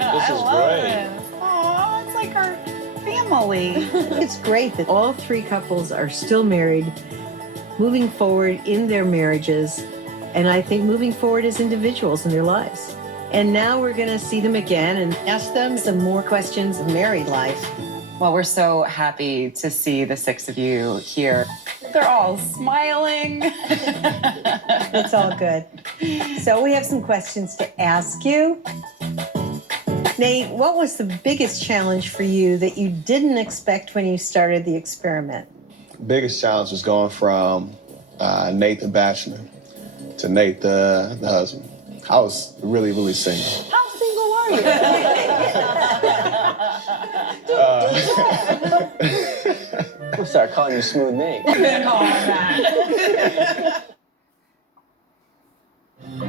great. This is great. Oh, it's like our family. It's great that all three couples are still married, moving forward in their marriages, and I think moving forward as individuals in their lives. And now we're going to see them again and ask them some more questions of married life. Well, we're so happy to see the six of you here. They're all smiling. It's all good. So we have some questions to ask you. Nate, what was the biggest challenge for you that you didn't expect when you started the experiment? Biggest challenge was going from Nate the bachelor to Nate the husband. I was really, really single. How single are you? We'll start calling you Smooth Nate.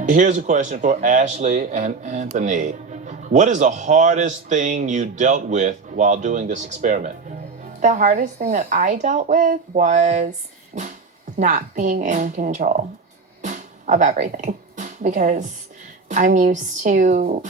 Here's a question for Ashley and Anthony. What is the hardest thing you dealt with while doing this experiment? The hardest thing that I dealt with was not being in control of everything, because I'm used to,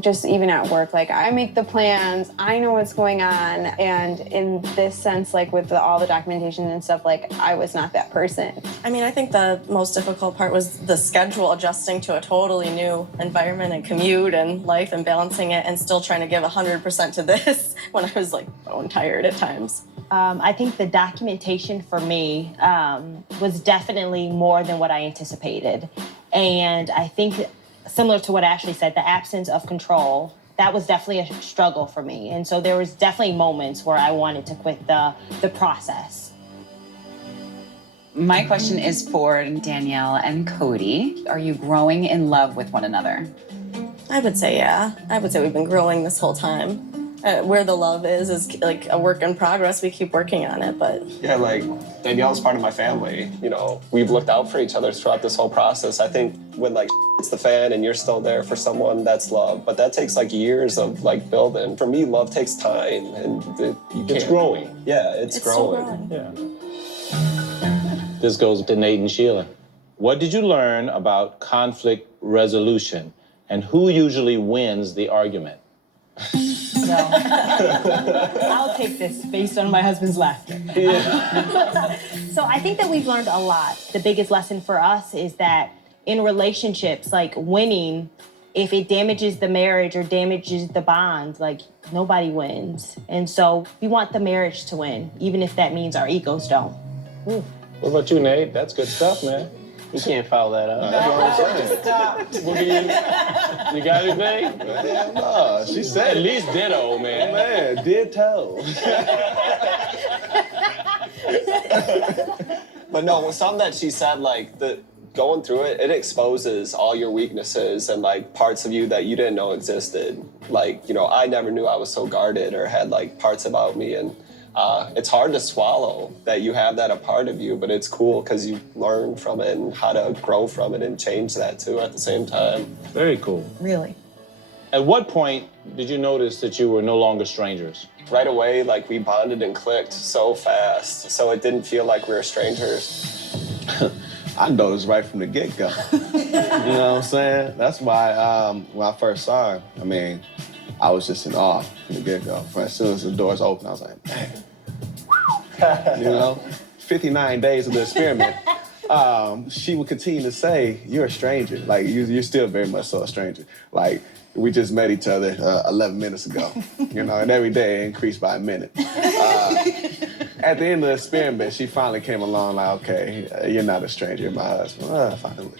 just even at work, like I make the plans, I know what's going on. And in this sense, like with all the documentation and stuff, like I was not that person. I think the most difficult part was the schedule, adjusting to a totally new environment and commute and life and balancing it and still trying to give 100% to this when I was like bone tired at times. I think the documentation for me was definitely more than what I anticipated. And I think, similar to what Ashley said, the absence of control, that was definitely a struggle for me. And so there was definitely moments where I wanted to quit the process. My question is for Danielle and Cody. Are you growing in love with one another? I would say, yeah. I would say we've been growing this whole time. Where the love is like a work in progress. We keep working on it, but... Yeah, like, Danielle's part of my family. You know, we've looked out for each other throughout this whole process. I think when, like, it's the fan and you're still there for someone, that's love. But that takes, like, years of, like, building. For me, love takes time, and It's growing. Yeah, it's growing. Yeah. This goes to Nate and Sheila. What did you learn about conflict resolution, and who usually wins the argument? I'll take this based on my husband's laughter. Yeah. So I think that we've learned a lot. The biggest lesson for us is that in relationships, like winning, if it damages the marriage or damages the bond, like nobody wins. And so we want the marriage to win, even if that means our egos don't. What about you, Nate? That's good stuff, man. You can't follow that up. That's what I'm saying. You got anything? Man, no, she said At least ditto, man. Man, ditto. But no, with something that she said, like, going through it, it exposes all your weaknesses and, like, parts of you that you didn't know existed. Like, you know, I never knew I was so guarded or had, like, parts about me, and it's hard to swallow that you have that a part of you, but it's cool because you learn from it and how to grow from it and change that too at the same time. Very cool. Really? At what point did you notice that you were no longer strangers? Right away, like, we bonded and clicked so fast, so it didn't feel like we were strangers. I noticed right from the get-go. You know what I'm saying? That's why when I first saw her, I was just in awe from the get-go. As soon as the doors opened, I was like, man. You know, 59 days of the experiment, she would continue to say, you're a stranger. Like, you're still very much so a stranger. Like, we just met each other 11 minutes ago, you know, and every day it increased by a minute. At the end of the experiment, she finally came along like, okay, you're not a stranger, you're my husband. Finally.